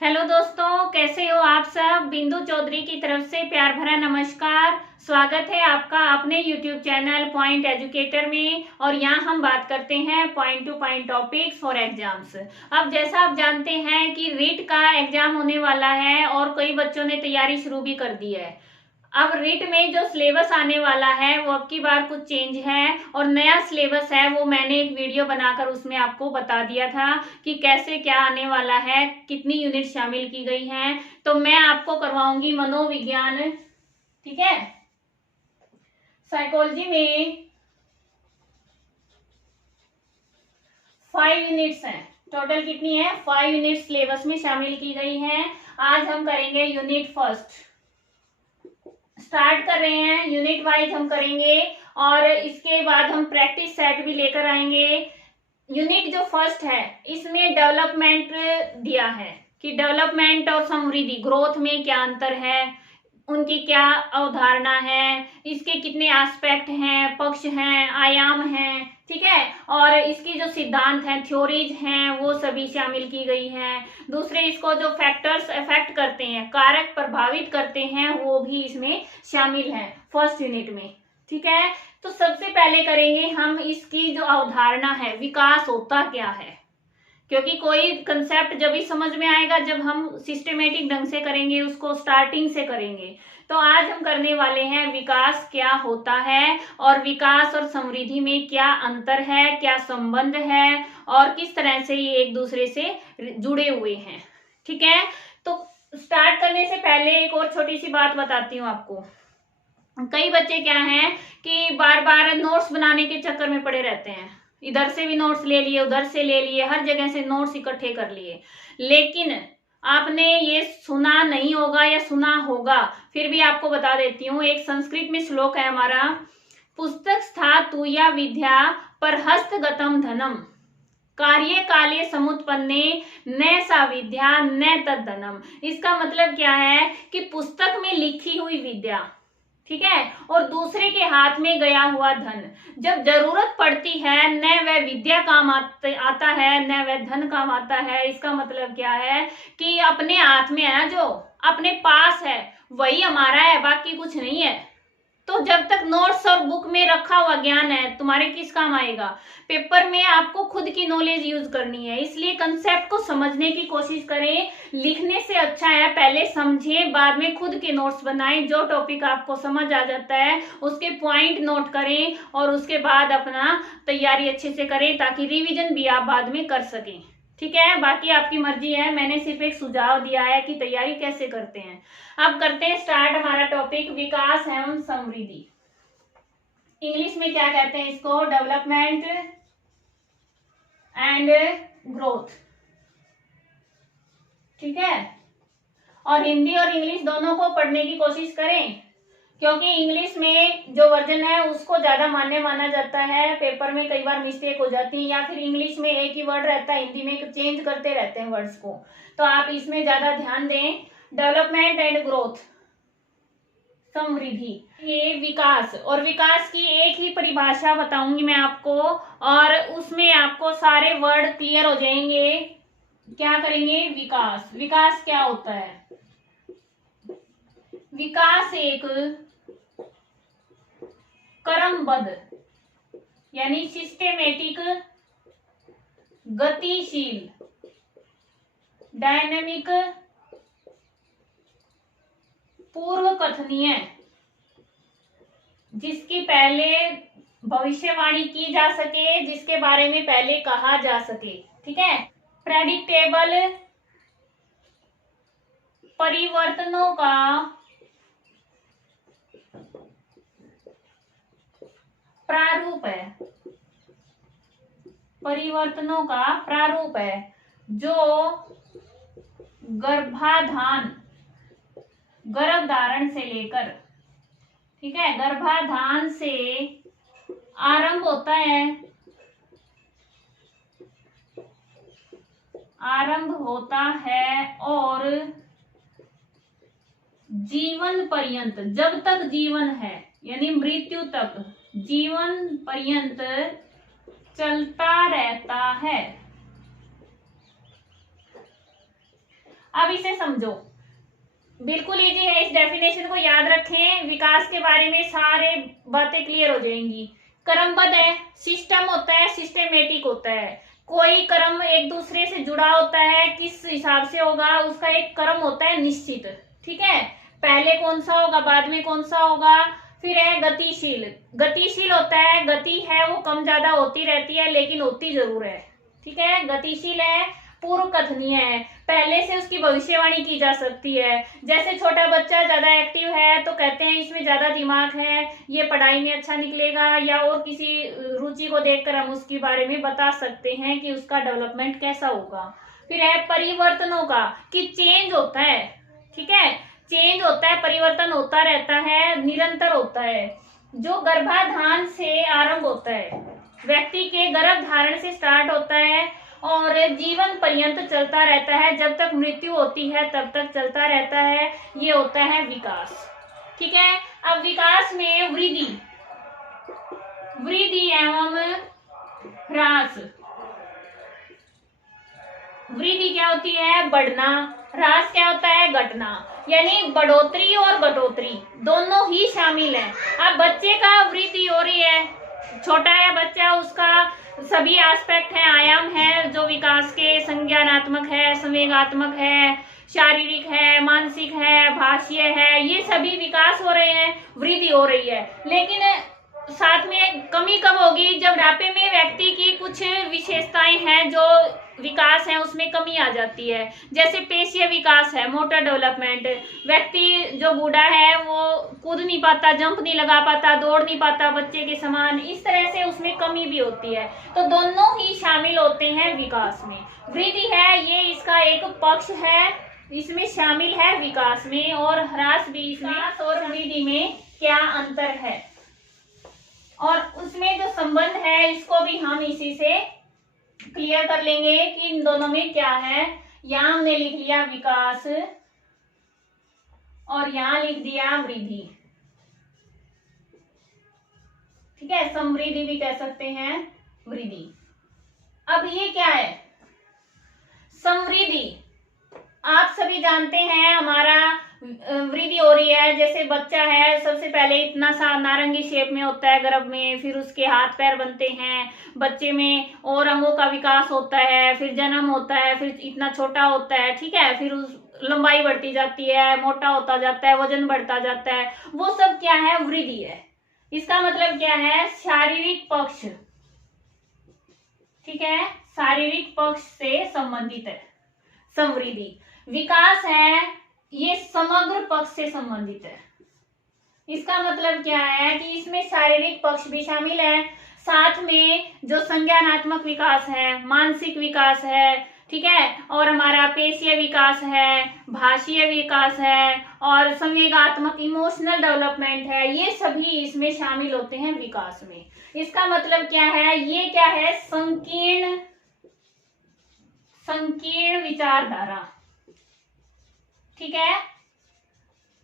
Hello दोस्तों, कैसे हो आप सब। बिंदु चौधरी की तरफ से प्यार भरा नमस्कार। स्वागत है आपका अपने YouTube चैनल पॉइंट एजुकेटर में। और यहाँ हम बात करते हैं point two point topics for exams. अब जैसा आप जानते हैं कि रीट का एग्जाम होने वाला है और कई बच्चों ने तैयारी शुरू भी कर दी है। अब रीट में जो सिलेबस आने वाला है वो अब की बार कुछ चेंज है और नया सिलेबस है। वो मैंने एक वीडियो बनाकर उसमें आपको बता दिया था कि कैसे क्या आने वाला है, कितनी यूनिट शामिल की गई हैं। तो मैं आपको करवाऊंगी मनोविज्ञान, ठीक है। साइकोलॉजी में 5 यूनिट्स हैं। टोटल कितनी है? 5 यूनिट सिलेबस में शामिल की गई हैं। आज हम करेंगे यूनिट फर्स्ट। स्टार्ट कर रहे हैं, यूनिट वाइज हम करेंगे और इसके बाद हम प्रैक्टिस सेट भी लेकर आएंगे। यूनिट जो फर्स्ट है इसमें डेवलपमेंट दिया है कि डेवलपमेंट और समृद्धि, ग्रोथ में क्या अंतर है, उनकी क्या अवधारणा है, इसके कितने एस्पेक्ट हैं, पक्ष हैं, आयाम हैं, ठीक है। और इसकी जो सिद्धांत हैं, थ्योरीज हैं, वो सभी शामिल की गई हैं। दूसरे इसको जो फैक्टर्स अफेक्ट करते हैं, कारक प्रभावित करते हैं, वो भी इसमें शामिल हैं फर्स्ट यूनिट में, ठीक है। तो सबसे पहले करेंगे हम इसकी जो अवधारणा है, विकास होता क्या है, क्योंकि कोई कंसेप्ट जब भी समझ में आएगा जब हम सिस्टमेटिक ढंग से करेंगे, उसको स्टार्टिंग से करेंगे। तो आज हम करने वाले हैं विकास क्या होता है और विकास और समृद्धि में क्या अंतर है, क्या संबंध है और किस तरह से ये एक दूसरे से जुड़े हुए हैं, ठीक है। तो स्टार्ट करने से पहले एक और छोटी सी बात बताती हूँ आपको। कई बच्चे क्या हैं कि बार बार नोट्स बनाने के चक्कर में पड़े रहते हैं, इधर से भी नोट्स ले लिए, उधर से ले लिए, हर जगह से नोट्स इकट्ठे कर लिए, लेकिन आपने ये सुना नहीं होगा या सुना होगा, फिर भी आपको बता देती हूँ। एक संस्कृत में श्लोक है हमारा, पुस्तक स्था तुया विद्या पर हस्तगतम धनम कार्य काले समुत्पन्ने न सा विद्या न तद धनम। इसका मतलब क्या है कि पुस्तक में लिखी हुई विद्या, ठीक है, और दूसरे के हाथ में गया हुआ धन, जब जरूरत पड़ती है न वह विद्या काम आता है न वह धन काम आता है। इसका मतलब क्या है कि अपने हाथ में है ना, जो अपने पास है वही हमारा है, बाकी कुछ नहीं है। तो जब तक नोट्स और बुक में रखा हुआ ज्ञान है तुम्हारे किस काम आएगा। पेपर में आपको खुद की नॉलेज यूज करनी है, इसलिए कंसेप्ट को समझने की कोशिश करें। लिखने से अच्छा है पहले समझें, बाद में खुद के नोट्स बनाएं। जो टॉपिक आपको समझ आ जाता है उसके पॉइंट नोट करें और उसके बाद अपना तैयारी अच्छे से करें ताकि रिवीजन भी आप बाद में कर सकें, ठीक है। बाकी आपकी मर्जी है, मैंने सिर्फ एक सुझाव दिया है कि तैयारी कैसे करते हैं। अब करते हैं स्टार्ट हमारा टॉपिक, विकास एवं समृद्धि। इंग्लिश में क्या कहते हैं इसको? डेवलपमेंट एंड ग्रोथ, ठीक है। और हिंदी और इंग्लिश दोनों को पढ़ने की कोशिश करें, क्योंकि इंग्लिश में जो वर्जन है उसको ज्यादा मान्य माना जाता है। पेपर में कई बार मिस्टेक हो जाती है, या फिर इंग्लिश में एक ही वर्ड रहता है, हिंदी में चेंज करते रहते हैं वर्ड्स को, तो आप इसमें ज्यादा ध्यान दें। डेवलपमेंट एंड ग्रोथ, समृद्धि, ये विकास। और विकास की एक ही परिभाषा बताऊंगी मैं आपको और उसमें आपको सारे वर्ड क्लियर हो जाएंगे। क्या करेंगे? विकास। विकास क्या होता है? विकास एक क्रमबद्ध यानी सिस्टेमेटिक, गतिशील, डायनेमिक, पूर्व कथनीय, जिसकी पहले भविष्यवाणी की जा सके, जिसके बारे में पहले कहा जा सके, ठीक है। प्रेडिक्टेबल, परिवर्तनों का प्रारूप है, परिवर्तनों का प्रारूप है, जो गर्भाधान, गर्भधारण से लेकर, ठीक है, गर्भाधान से आरंभ होता है, आरंभ होता है और जीवन पर्यंत, जब तक जीवन है यानी मृत्यु तक, जीवन पर्यंत चलता रहता है। अब इसे समझो, बिल्कुल इजी है, इस डेफिनेशन को याद रखें, विकास के बारे में सारे बातें क्लियर हो जाएंगी। क्रमबद्ध है, सिस्टम होता है, सिस्टेमेटिक होता है, कोई क्रम एक दूसरे से जुड़ा होता है, किस हिसाब से होगा उसका एक क्रम होता है निश्चित, ठीक है, पहले कौन सा होगा बाद में कौन सा होगा। फिर है गतिशील, गतिशील होता है, गति है वो कम ज्यादा होती रहती है लेकिन होती जरूर है, ठीक है, गतिशील है। पूर्व कथनीय है, पहले से उसकी भविष्यवाणी की जा सकती है, जैसे छोटा बच्चा ज्यादा एक्टिव है तो कहते हैं इसमें ज्यादा दिमाग है, ये पढ़ाई में अच्छा निकलेगा, या और किसी रुचि को देखकर हम उसके बारे में बता सकते हैं कि उसका डेवलपमेंट कैसा होगा। फिर है परिवर्तनों का, कि चेंज होता है, ठीक है, चेंज होता है, परिवर्तन होता रहता है, निरंतर होता है। जो गर्भाधान से आरंभ होता है, व्यक्ति के गर्भ धारण से स्टार्ट होता है और जीवन पर्यंत चलता रहता है, जब तक मृत्यु होती है तब तक चलता रहता है, ये होता है विकास, ठीक है। अब विकास में वृद्धि, वृद्धि एवं ह्रास, वृद्धि क्या होती है, बढ़ना, ह्रास क्या होता है, घटना, यानी बढ़ोतरी और घटोतरी दोनों ही शामिल है। अब बच्चे का वृद्धि हो रही है, छोटा है बच्चा, उसका सभी एस्पेक्ट है, आयाम है जो विकास के, संज्ञानात्मक है, संवेगात्मक है, शारीरिक है, मानसिक है, भाषीय है, ये सभी विकास हो रहे हैं, वृद्धि हो रही है। लेकिन साथ में कमी कब होगी, जब बुढ़ापे में व्यक्ति की कुछ विशेषताएं हैं जो विकास है उसमें कमी आ जाती है, जैसे पेशीय विकास है, मोटर डेवलपमेंट, व्यक्ति जो बूढ़ा है वो कूद नहीं पाता, जंप नहीं लगा पाता, दौड़ नहीं पाता बच्चे के समान, इस तरह से उसमें कमी भी होती है, तो दोनों ही शामिल होते हैं विकास में। वृद्धि है ये इसका एक पक्ष है, इसमें शामिल है विकास में, और ह्रास भी इसमें, और वृद्धि में क्या अंतर है और उसमें जो संबंध है इसको भी हम इसी से क्लियर कर लेंगे कि इन दोनों में क्या है। यहां हमने लिख लिया विकास और यहां लिख दिया वृद्धि, ठीक है, समृद्धि भी कह सकते हैं, वृद्धि। अब ये क्या है, समृद्धि, आप सभी जानते हैं हमारा वृद्धि हो रही है, जैसे बच्चा है सबसे पहले इतना सा नारंगी शेप में होता है गर्भ में, फिर उसके हाथ पैर बनते हैं, बच्चे में और अंगों का विकास होता है, फिर जन्म होता है, फिर इतना छोटा होता है, ठीक है, फिर उस लंबाई बढ़ती जाती है, मोटा होता जाता है, वजन बढ़ता जाता है, वो सब क्या है, वृद्धि है। इसका मतलब क्या है, शारीरिक पक्ष, ठीक है, शारीरिक पक्ष से संबंधित है समृद्धि। विकास है ये समग्र पक्ष से संबंधित है, इसका मतलब क्या है कि इसमें शारीरिक पक्ष भी शामिल है, साथ में जो संज्ञानात्मक विकास है, मानसिक विकास है, ठीक है, और हमारा पेशीय विकास है, भाषीय विकास है, और संवेगात्मक इमोशनल डेवलपमेंट है, ये सभी इसमें शामिल होते हैं विकास में। इसका मतलब क्या है, ये क्या है, संकीर्ण विचारधारा, ठीक है,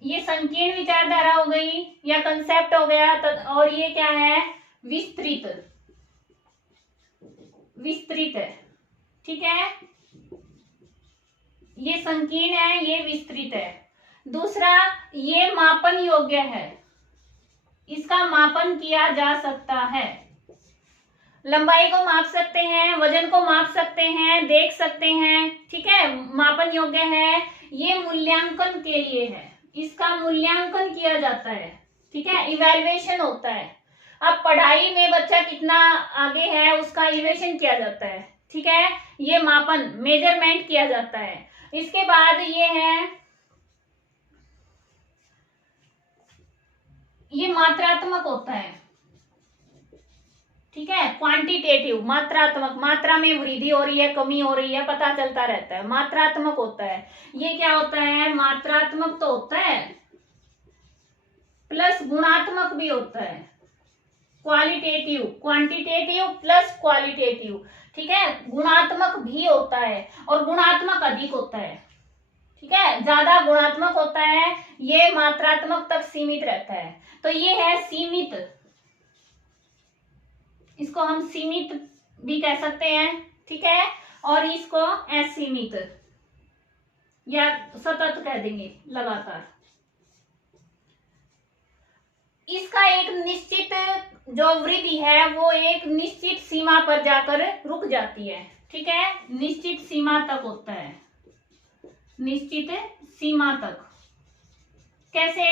ये संकीर्ण विचारधारा हो गई या कंसेप्ट हो गया, और ये क्या है, विस्तृत है, ठीक है, ये संकीर्ण है, ये विस्तृत है। दूसरा, ये मापन योग्य है, इसका मापन किया जा सकता है, लंबाई को माप सकते हैं, वजन को माप सकते हैं, देख सकते हैं, ठीक है, मापन योग्य है। ये मूल्यांकन के लिए है, इसका मूल्यांकन किया जाता है, ठीक है, इवैल्यूएशन होता है। अब पढ़ाई में बच्चा कितना आगे है उसका इवैल्यूएशन किया जाता है, ठीक है, ये मापन मेजरमेंट किया जाता है। इसके बाद ये है, ये मात्रात्मक होता है, ठीक है, क्वांटिटेटिव, मात्रात्मक, मात्रा में वृद्धि हो रही है, कमी हो रही है, पता चलता रहता है, मात्रात्मक होता है। ये क्या होता है, मात्रात्मक तो होता है प्लस गुणात्मक भी होता है, क्वालिटेटिव, क्वांटिटेटिव प्लस क्वालिटेटिव, ठीक है, गुणात्मक भी होता है और गुणात्मक अधिक होता है, ठीक है, ज्यादा गुणात्मक होता है, ये मात्रात्मक तक सीमित रहता है। तो ये है सीमित, इसको हम सीमित भी कह सकते हैं, ठीक है, और इसको असीमित, या सतत कह देंगे, लगातार। इसका एक निश्चित जो वृद्धि है वो एक निश्चित सीमा पर जाकर रुक जाती है, ठीक है, निश्चित सीमा तक होता है, निश्चित सीमा तक। कैसे?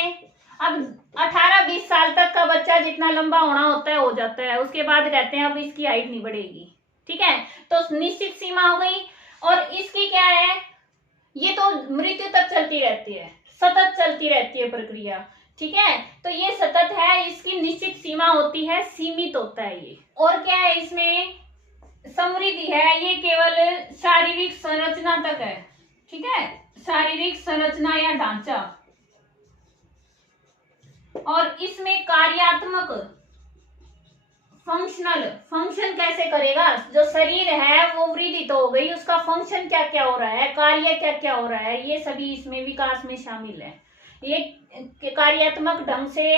अब 18-20 साल तक का बच्चा जितना लंबा होना होता है हो जाता है, उसके बाद कहते हैं अब इसकी हाइट नहीं बढ़ेगी, ठीक है, तो निश्चित सीमा हो गई। और इसकी क्या है, ये तो मृत्यु तक चलती रहती है, सतत चलती रहती है प्रक्रिया, ठीक है, तो ये सतत है, इसकी निश्चित सीमा होती है, सीमित होता है ये। और क्या है इसमें, समृद्धि है, ये केवल शारीरिक संरचना तक है, ठीक है, शारीरिक संरचना या ढांचा। और इसमें कार्यात्मक फंक्शन कैसे करेगा, जो शरीर है वो वृद्धि तो हो गई, उसका फंक्शन क्या क्या हो रहा है, कार्य क्या क्या हो रहा है, ये सभी इसमें विकास में शामिल है। ये कार्यात्मक ढंग से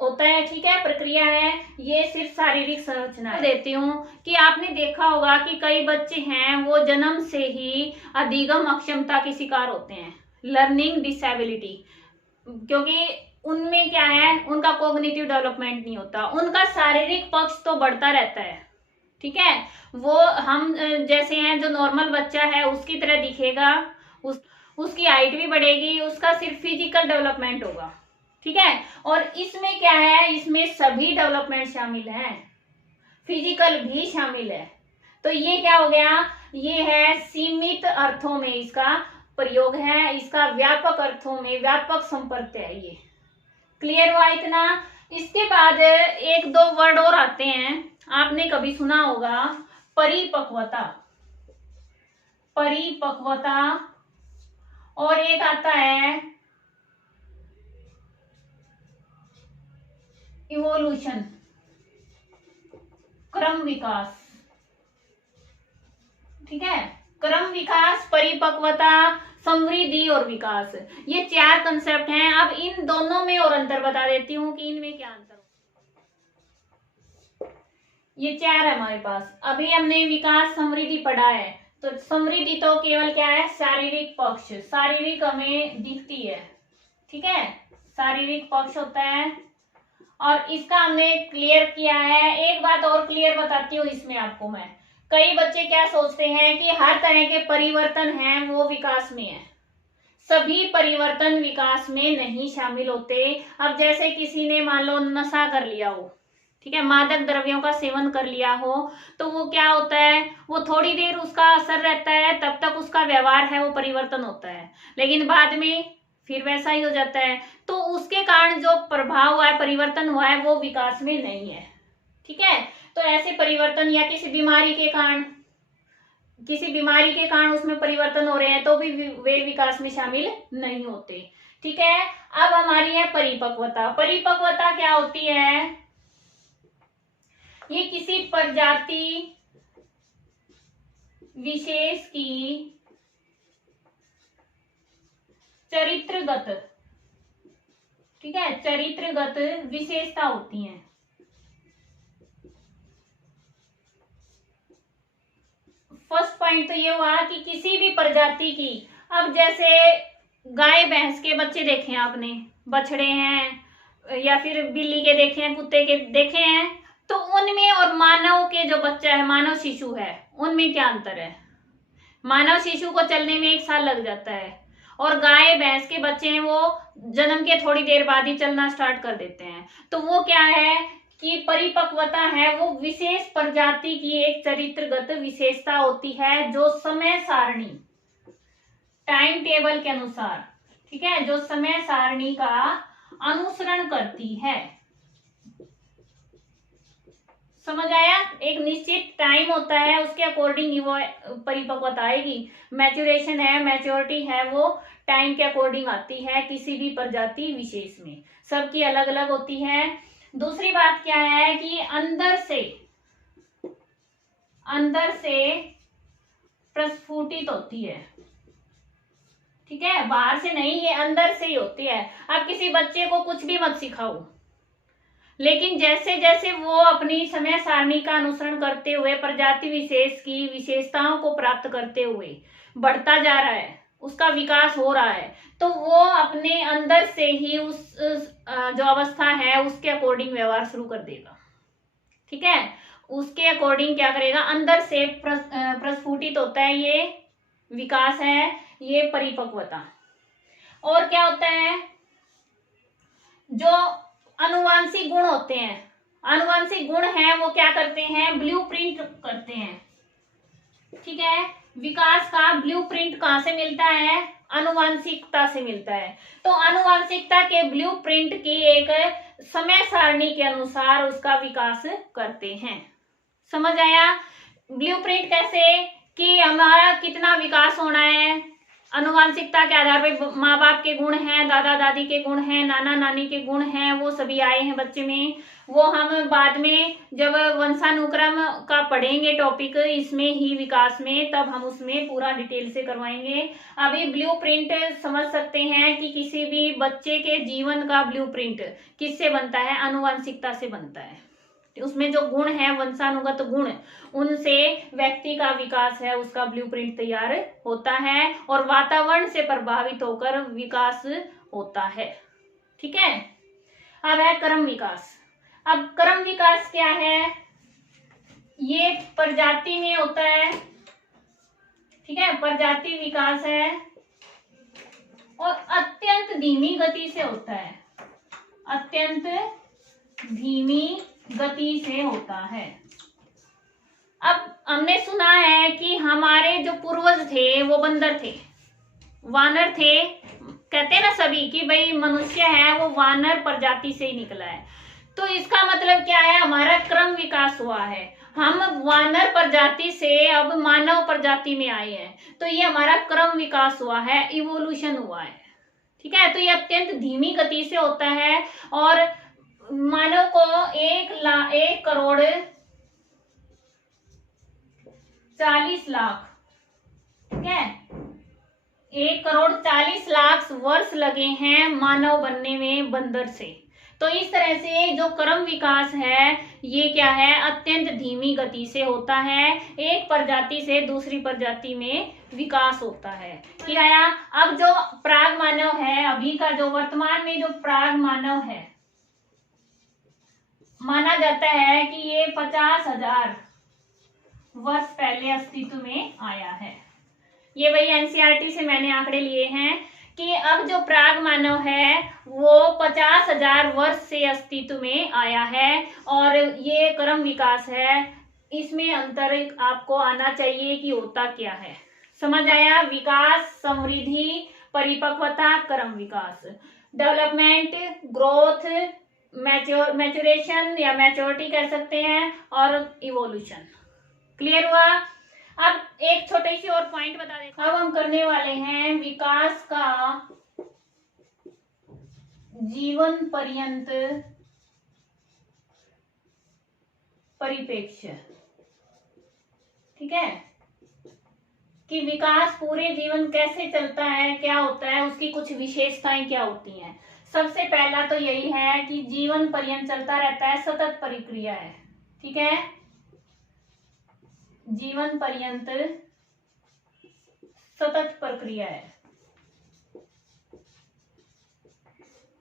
होता है, ठीक है, प्रक्रिया है, ये सिर्फ शारीरिक संरचना देती हूँ कि आपने देखा होगा कि कई बच्चे हैं वो जन्म से ही अधिगम अक्षमता के शिकार होते हैं, लर्निंग डिसेबिलिटी, क्योंकि उनमें क्या है, उनका कॉग्निटिव डेवलपमेंट नहीं होता, उनका शारीरिक पक्ष तो बढ़ता रहता है, ठीक है, वो हम जैसे हैं, जो नॉर्मल बच्चा है उसकी तरह दिखेगा, उसकी हाइट भी बढ़ेगी, उसका सिर्फ फिजिकल डेवलपमेंट होगा, ठीक है। और इसमें क्या है, इसमें सभी डेवलपमेंट शामिल हैं, फिजिकल भी शामिल है। तो ये क्या हो गया, ये है सीमित अर्थों में इसका प्रयोग है, इसका व्यापक अर्थों में व्यापक संपर्क है, ये क्लियर हुआ इतना। इसके बाद एक दो वर्ड और आते हैं, आपने कभी सुना होगा परिपक्वता, परिपक्वता, और एक आता है इवोल्यूशन, क्रम विकास, ठीक है, क्रम विकास, परिपक्वता, समृद्धि और विकास, ये 4 कंसेप्ट हैं। अब इन दोनों में और अंतर बता देती हूँ कि इनमें क्या अंतर। ये 4 है हमारे पास। अभी हमने विकास समृद्धि पढ़ा है, तो समृद्धि तो केवल क्या है, शारीरिक पक्ष, शारीरिक हमें दिखती है, ठीक है, शारीरिक पक्ष होता है, और इसका हमने क्लियर किया है। एक बात और क्लियर बताती हूँ इसमें आपको मैं, कई बच्चे क्या सोचते हैं कि हर तरह के परिवर्तन हैं वो विकास में है, सभी परिवर्तन विकास में नहीं शामिल होते। अब जैसे किसी ने मान लो नशा कर लिया हो, ठीक है, मादक द्रव्यों का सेवन कर लिया हो, तो वो क्या होता है, वो थोड़ी देर उसका असर रहता है, तब तक उसका व्यवहार है वो परिवर्तन होता है, लेकिन बाद में फिर वैसा ही हो जाता है। तो उसके कारण जो प्रभाव हुआ है, परिवर्तन हुआ है, वो विकास में नहीं है, ठीक है। तो ऐसे परिवर्तन, या किसी बीमारी के कारण उसमें परिवर्तन हो रहे हैं, तो भी वे विकास में शामिल नहीं होते, ठीक है। अब हमारी है परिपक्वता। परिपक्वता क्या होती है, ये किसी प्रजाति विशेष की चरित्रगत, ठीक है, चरित्रगत विशेषता होती है। फर्स्ट पॉइंट तो ये हुआ कि किसी भी प्रजाति की, अब जैसे गाय भैंस के बच्चे देखे हैं आपने, बछड़े हैं या फिर बिल्ली के देखे हैं, कुत्ते के देखे हैं, तो उनमें और मानव के जो बच्चा है, मानव शिशु है, उनमें क्या अंतर है। मानव शिशु को चलने में 1 साल लग जाता है, और गाय भैंस के बच्चे हैं वो जन्म के थोड़ी देर बाद ही चलना स्टार्ट कर देते हैं। तो वो क्या है कि परिपक्वता है, वो विशेष प्रजाति की एक चरित्रगत विशेषता होती है, जो समय सारणी, टाइम टेबल के अनुसार, ठीक है, जो समय सारणी का अनुसरण करती है। समझ आया, एक निश्चित टाइम होता है, उसके अकॉर्डिंग वो परिपक्वता आएगी। मैच्योरेशन है, मैच्योरिटी है, वो टाइम के अकॉर्डिंग आती है किसी भी प्रजाति विशेष में, सबकी अलग अलग होती है। दूसरी बात क्या है कि अंदर से प्रस्फुटित होती है, ठीक है, बाहर से नहीं, ये अंदर से ही होती है। अब किसी बच्चे को कुछ भी मत सिखाओ, लेकिन जैसे जैसे वो अपनी समय सारणी का अनुसरण करते हुए प्रजाति विशेष की विशेषताओं को प्राप्त करते हुए बढ़ता जा रहा है, उसका विकास हो रहा है, तो वो अपने अंदर से ही उस जो अवस्था है उसके अकॉर्डिंग व्यवहार शुरू कर देगा। ठीक है, उसके अकॉर्डिंग क्या करेगा, अंदर से प्रस्फुटित होता है, ये विकास है, ये परिपक्वता। और क्या होता है, जो अनुवांशिक गुण होते हैं, अनुवांशिक गुण हैं वो क्या करते हैं, ब्लूप्रिंट करते हैं। ठीक है, विकास का ब्लूप्रिंट कहाँ से मिलता है, अनुवांशिकता से मिलता है। तो अनुवांशिकता के ब्लूप्रिंट की एक समय सारणी के अनुसार उसका विकास करते हैं। समझ आया, ब्लूप्रिंट कैसे, कि हमारा कितना विकास होना है, अनुवांशिकता के आधार पे माँ बाप के गुण हैं, दादा दादी के गुण हैं, नाना नानी के गुण हैं, वो सभी आए हैं बच्चे में। वो हम बाद में जब वंशानुक्रम का पढ़ेंगे टॉपिक इसमें ही विकास में, तब हम उसमें पूरा डिटेल से करवाएंगे। अभी ब्लूप्रिंट समझ सकते हैं कि किसी भी बच्चे के जीवन का ब्लूप्रिंट किससे बनता है, अनुवांशिकता से बनता है। उसमें जो गुण है, वंशानुगत गुण, उनसे व्यक्ति का विकास है, उसका ब्लूप्रिंट तैयार होता है और वातावरण से प्रभावित होकर विकास होता है। ठीक है, अब है क्रम विकास। अब क्रम विकास क्या है, ये प्रजाति में होता है। ठीक है, प्रजाति विकास है और अत्यंत धीमी गति से होता है, अत्यंत धीमी गति से होता है। अब हमने सुना है कि हमारे जो पूर्वज थे वो बंदर थे, वानर थे, कहते हैं ना सभी कि भाई मनुष्य है वो वानर प्रजाति से ही निकला है। तो इसका मतलब क्या है, हमारा क्रम विकास हुआ है, हम वानर प्रजाति से अब मानव प्रजाति में आए हैं, तो ये हमारा क्रम विकास हुआ है, इवोल्यूशन हुआ है। ठीक है, तो ये अत्यंत धीमी गति से होता है और मानव को 1,40,00,000, ठीक है, 1,40,00,000 वर्ष लगे हैं मानव बनने में बंदर से। तो इस तरह से जो क्रम विकास है ये क्या है, अत्यंत धीमी गति से होता है, एक प्रजाति से दूसरी प्रजाति में विकास होता है। ठीक है, अब जो प्राग मानव है, अभी का जो वर्तमान में जो प्राग मानव है, माना जाता है कि ये 50,000 वर्ष पहले अस्तित्व में आया है। ये वही एनसीईआरटी से मैंने आंकड़े लिए हैं कि अब जो प्राग मानव है वो 50,000 वर्ष से अस्तित्व में आया है और ये क्रम विकास है। इसमें अंतर आपको आना चाहिए कि होता क्या है। समझ आया, विकास, समृद्धि, परिपक्वता, क्रम विकास, डेवलपमेंट, ग्रोथ, मैच्योरेशन या मैच्योरिटी कह सकते हैं, और इवोल्यूशन। क्लियर हुआ। अब एक छोटी सी और पॉइंट बता दें, अब हम करने वाले हैं विकास का जीवन पर्यंत परिप्रेक्ष्य। ठीक है, कि विकास पूरे जीवन कैसे चलता है, क्या होता है, उसकी कुछ विशेषताएं क्या होती हैं। सबसे पहला तो यही है कि जीवन पर्यंत चलता रहता है, सतत प्रक्रिया है। ठीक है, जीवन पर्यंत सतत प्रक्रिया है।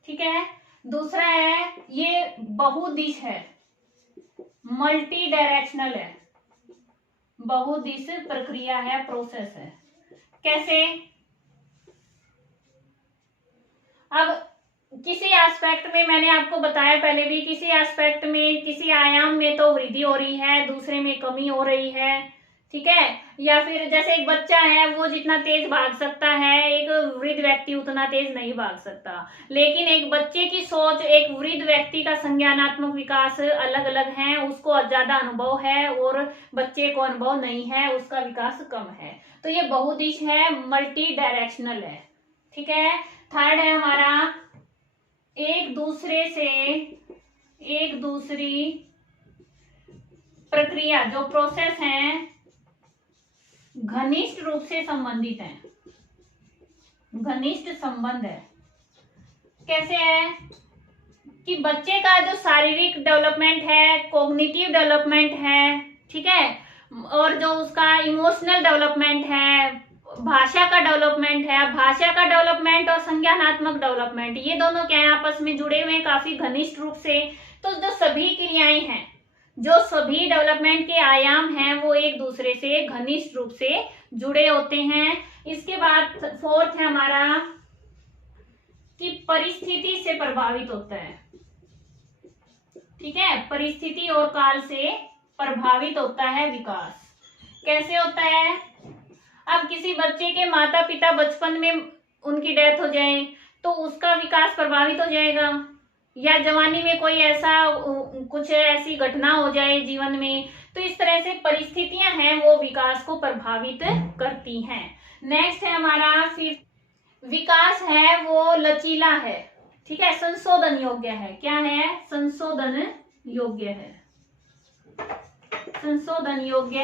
ठीक है, दूसरा है ये बहुदिश है, मल्टी डायरेक्शनल है, बहुदिश प्रक्रिया है, प्रोसेस है। कैसे, अब किसी एस्पेक्ट में मैंने आपको बताया पहले भी, किसी एस्पेक्ट में, किसी आयाम में तो वृद्धि हो रही है, दूसरे में कमी हो रही है। ठीक है, या फिर जैसे एक बच्चा है वो जितना तेज भाग सकता है, एक वृद्ध व्यक्ति उतना तेज नहीं भाग सकता। लेकिन एक बच्चे की सोच, एक वृद्ध व्यक्ति का संज्ञानात्मक विकास अलग अलग है, उसको ज्यादा अनुभव है और बच्चे को अनुभव नहीं है, उसका विकास कम है। तो ये बहुदिश है, मल्टी डायरेक्शनल है। ठीक है, थर्ड है हमारा एक दूसरी प्रक्रिया, जो प्रोसेस है घनिष्ठ रूप से संबंधित है, घनिष्ठ संबंध है। कैसे है कि बच्चे का जो शारीरिक डेवलपमेंट है, कॉग्निटिव डेवलपमेंट है, ठीक है, और जो उसका इमोशनल डेवलपमेंट है, भाषा का डेवलपमेंट है। भाषा का डेवलपमेंट और संज्ञानात्मक डेवलपमेंट, ये दोनों क्या है, आपस में जुड़े हुए हैं काफी घनिष्ठ रूप से। तो जो सभी क्रियाएं हैं, जो सभी डेवलपमेंट के आयाम हैं, वो एक दूसरे से घनिष्ठ रूप से जुड़े होते हैं। इसके बाद फोर्थ है हमारा कि परिस्थिति से प्रभावित होता है। ठीक है, परिस्थिति और काल से प्रभावित होता है विकास। कैसे होता है? अब किसी बच्चे के माता पिता बचपन में उनकी डेथ हो जाए तो उसका विकास प्रभावित हो जाएगा, या जवानी में कोई ऐसा कुछ ऐसी घटना हो जाए जीवन में, तो इस तरह से परिस्थितियां हैं वो विकास को प्रभावित करती हैं। नेक्स्ट है हमारा फिफ्थ, विकास है वो लचीला है। ठीक है, संशोधन योग्य है। क्या है? संशोधन योग्य है। संशोधन योग्य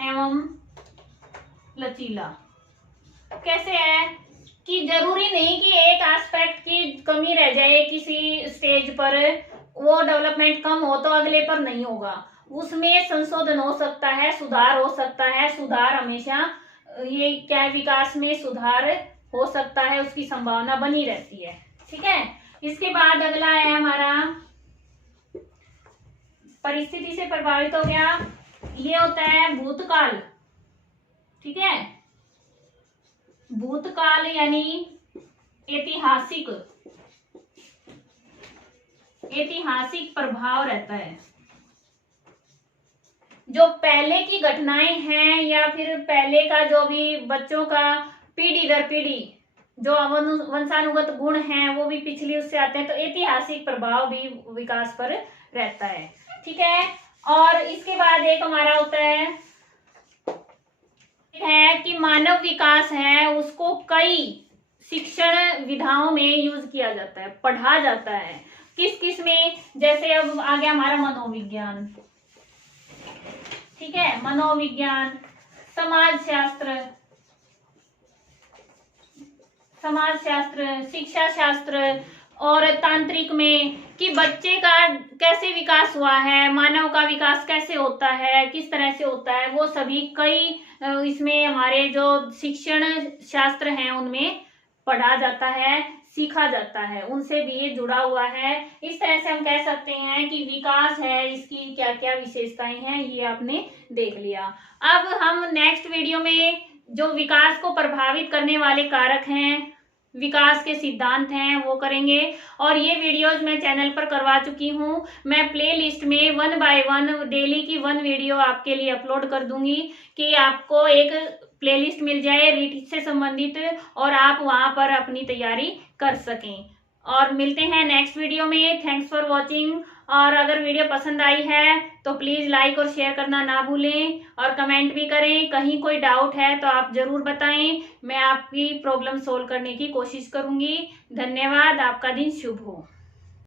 एवं लचीला। कैसे है कि जरूरी नहीं कि एक एस्पेक्ट की कमी रह जाए किसी स्टेज पर, वो डेवलपमेंट कम हो तो अगले पर नहीं होगा, उसमें संशोधन हो सकता है, सुधार हो सकता है। सुधार हमेशा ये क्या है, विकास में सुधार हो सकता है, उसकी संभावना बनी रहती है। ठीक है, इसके बाद अगला है हमारा परिस्थिति से प्रभावित हो गया, ये होता है भूतकाल। ठीक है, भूतकाल यानी ऐतिहासिक प्रभाव रहता है। जो पहले की घटनाएं हैं या फिर पहले का जो भी बच्चों का पीढ़ी दर पीढ़ी जो वंशानुगत गुण हैं वो भी पिछली उससे आते हैं, तो ऐतिहासिक प्रभाव भी विकास पर रहता है। ठीक है, और इसके बाद एक हमारा होता है कि मानव विकास है उसको कई शिक्षण विधाओं में यूज किया जाता है, पढ़ा जाता है। किस किस में? जैसे अब आ गया हमारा मनोविज्ञान। ठीक है, मनोविज्ञान, समाजशास्त्र, शिक्षा शास्त्र और तांत्रिक में कि बच्चे का कैसे विकास हुआ है, मानव का विकास कैसे होता है, किस तरह से होता है, वो सभी कई इसमें हमारे जो शिक्षण शास्त्र हैं उनमें पढ़ा जाता है, सीखा जाता है, उनसे भी ये जुड़ा हुआ है। इस तरह से हम कह सकते हैं कि विकास है, इसकी क्या क्या विशेषताएं हैं ये आपने देख लिया। अब हम नेक्स्ट वीडियो में जो विकास को प्रभावित करने वाले कारक हैं, विकास के सिद्धांत हैं, वो करेंगे। और ये वीडियोस मैं चैनल पर करवा चुकी हूँ। मैं प्ले लिस्ट में 1 बाय 1 डेली की 1 वीडियो आपके लिए अपलोड कर दूंगी कि आपको एक प्लेलिस्ट मिल जाए रीट से संबंधित और आप वहां पर अपनी तैयारी कर सकें। और मिलते हैं नेक्स्ट वीडियो में। Thanks for watching. और अगर वीडियो पसंद आई है तो प्लीज़ लाइक और शेयर करना ना भूलें, और कमेंट भी करें। कहीं कोई डाउट है तो आप ज़रूर बताएं, मैं आपकी प्रॉब्लम सोल्व करने की कोशिश करूंगी। धन्यवाद, आपका दिन शुभ हो।